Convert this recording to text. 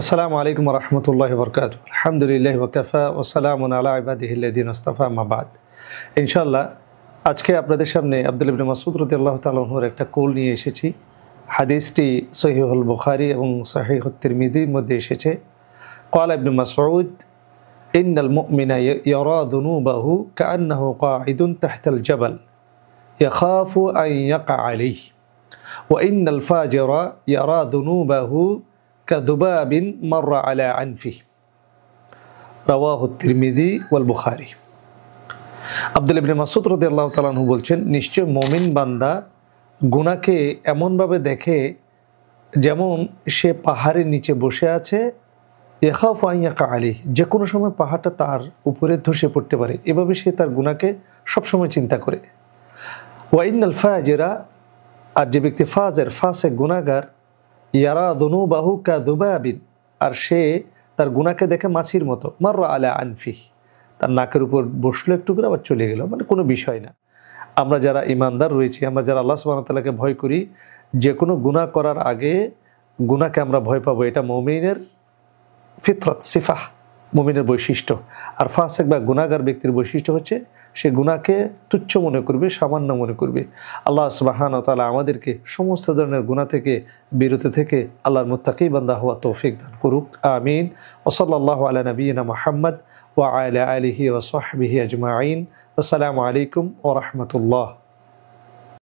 আসসালামু আলাইকুম রহমতুল্লাহ বরকাত। আলহামদুলিল্লাহ ওয়াকাফা ওয়াসালামুন আলা ইবাদিহিল্লাযিনা ইসতাফা, আম্মা বাদ। ইনশাআল্লাহ আজকে আপনাদের সামনে আব্দুল্লাহ ইবনে মাসউদ রাদিয়াল্লাহু তাআলা আনহুর একটা কৌল নিয়ে এসেছি। হাদিসটি সহিহুল বুখারী এবং সহিহুত তিরমিজির মধ্যে এসেছে। ক্বালা ইবনে মাসউদ, ইন্নাল মুমিনা ইয়ারা যুনুবাহু কাআন্নাহু কাঈদুন তাহতাল জাবাল ইয়াখাফু আন ইয়াকা আলাইহি ওয়া ইন্নাল ফাজিরা ইয়ারা যুনুবাহু কাযুবাবিন মাররা আলা আনফিহি। রাওয়াহু তিরমিজি ওয়াল বুখারী। আব্দুল্লাহ ইবনে মাসউদ রাদিয়াল্লাহু তাআলা আনহু বলছেন, নিশ্চয় মুমিন বান্দা গুনাহকে এমনভাবে দেখে যেমন সে পাহাড়ের নিচে বসে আছে, ইয়াখাফু আন ইয়াকা আলাইহি, যে কোনো সময় পাহাড়টা তার উপরে ধসে পড়তে পারে, এভাবে সে তার গুনাহকে সবসময় চিন্তা করে। ওয়া ইন্নাল ফাজিরা, আর যে ব্যক্তি ফাসিক গুনাহগার, ইয়ারা যুনুবাহু কাযুবাবিন, আর সে তার গুনাহকে দেখে মাছির মতো, মাররা আলা আনফিহি, তার নাকের উপর বসলো একটু করে আবার চলে গেল, মানে কোনো বিষয় না। আমরা যারা ঈমানদার রয়েছি, আমরা যারা আল্লাহ সুবহানাহু ওয়া তাআলাকে ভয় করি, যে কোনো গুনাহ করার আগে গুনাহকে আমরা ভয় পাবো, এটা মুমিনের ফিতরত, সিফাহ, মুমিনের বৈশিষ্ট্য। আর ফাসিক বা গুনাহগার ব্যক্তির বৈশিষ্ট্য হচ্ছে সে গুনাহকে তুচ্ছ মনে করবে, সামান্য মনে করবে। আল্লাহ সুবহানাহু ওয়া তাআলা আমাদেরকে সমস্ত ধরনের গুনাহ থেকে বিরত থেকে আল্লাহর মুত্তাকি বান্দা হওয়া তৌফিক দান করুক, আমিন। ওয়া সাল্লাল্লাহু আলা নবিয়িনা মুহাম্মদ ওয়া আলা আলিহি ওয়া সাহবিহি আজমাইন। আসসালামু আলাইকুম ওয়া রাহমাতুল্লাহ।